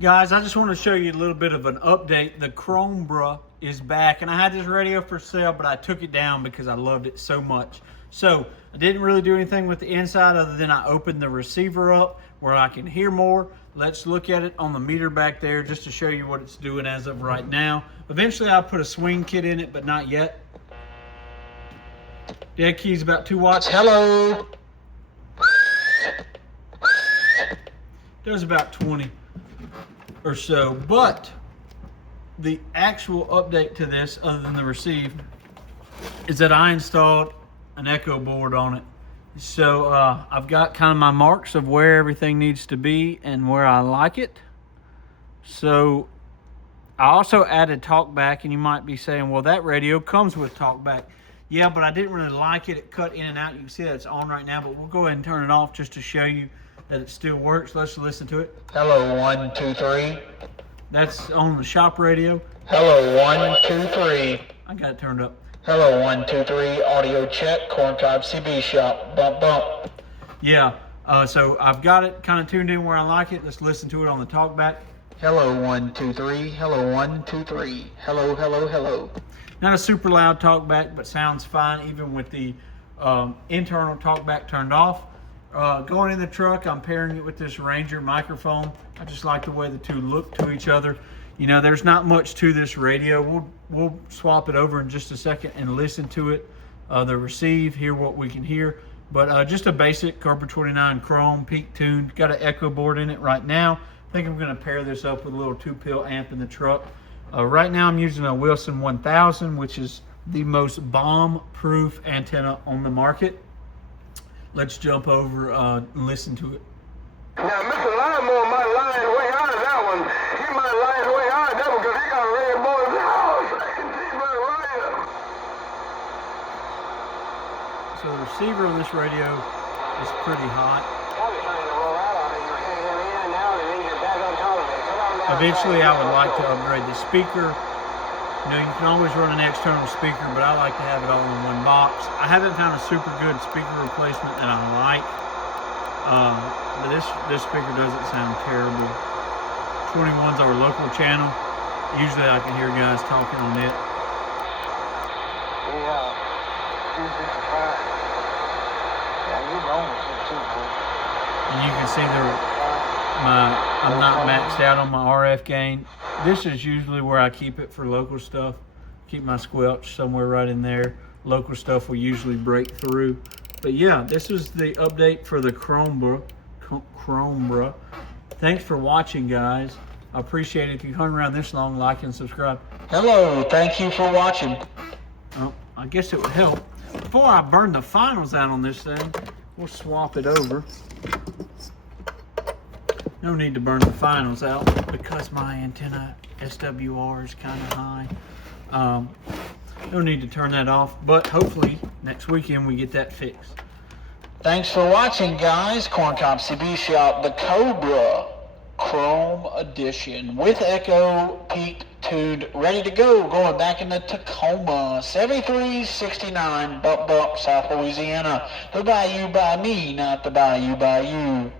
Guys, I just want to show you a little bit of an update. The Cobra is back, and I had this radio for sale, but I took it down because I loved it so much. So I didn't really do anything with the inside other than I opened the receiver up where I can hear more. Let's look at it on the meter back there just to show you what it's doing as of right now. Eventually I'll put a swing kit in it, but not yet. Dead key's about 2 watts. Hello. Does about 20 or so, but the actual update to this, other than the receive, is that I installed an echo board on it. So I've got kind of my marks of where everything needs to be and where I like it. So I also added talkback, and you might be saying, well, that radio comes with talkback. Yeah, but I didn't really like it. It cut in and out. You can see that it's on right now, but we'll go ahead and turn it off just to show you that it still works. Let's listen to it. Hello, 1, 2, 3. That's on the shop radio. Hello, 1, 2, 3. I got it turned up. Hello, 1, 2, 3. Audio check. Corncob CB shop. Bump, bump. Yeah, so I've got it kind of tuned in where I like it. Let's listen to it on the talkback. Hello, 1, 2, 3. Hello, 1, 2, 3. Hello, hello, hello. Not a super loud talkback, but sounds fine even with the internal talkback turned off. Going in the truck, I'm pairing it with this Ranger microphone. I just like the way the two look to each other. You know, there's not much to this radio. We'll swap it over in just a second and listen to it. The receive, hear what we can hear. But just a basic Cobra 29 Chrome, peak tuned. Got an echo board in it right now. I think I'm gonna pair this up with a little 2-pill amp in the truck. Right now I'm using a Wilson 1000, which is the most bomb-proof antenna on the market. Let's jump over and listen to it. Now, Mr. Limemore might line his way out of that one. He might line his way out of that one because he got a red boy's house. He's right here. So the receiver on this radio is pretty hot. Eventually I would like to upgrade the speaker. You know, you can always run an external speaker, but I like to have it all in one box. I haven't found a super good speaker replacement that I like, but this speaker doesn't sound terrible. 21's our local channel. Usually I can hear guys talking on it. Yeah, 265. Yeah, you're wrong with it too, boy. And you can see I'm not maxed out on my RF gain. This is usually where I keep it for local stuff. Keep my squelch somewhere right in there. Local stuff will usually break through. But yeah, this is the update for the Cobra. Thanks for watching, guys. I appreciate it. If you hung around this long, like and subscribe. Hello, thank you for watching. Oh, I guess it would help. Before I burn the finals out on this thing, we'll swap it over. No need to burn the finals out because my antenna SWR is kind of high. No need to turn that off, but hopefully next weekend we get that fixed. Thanks for watching, guys. Corncob CB shop, the Cobra Chrome Edition with echo, peak tuned, ready to go. Going back into Tacoma, 7369 Bump Bump, South Louisiana. The bayou by me, not the bayou by you.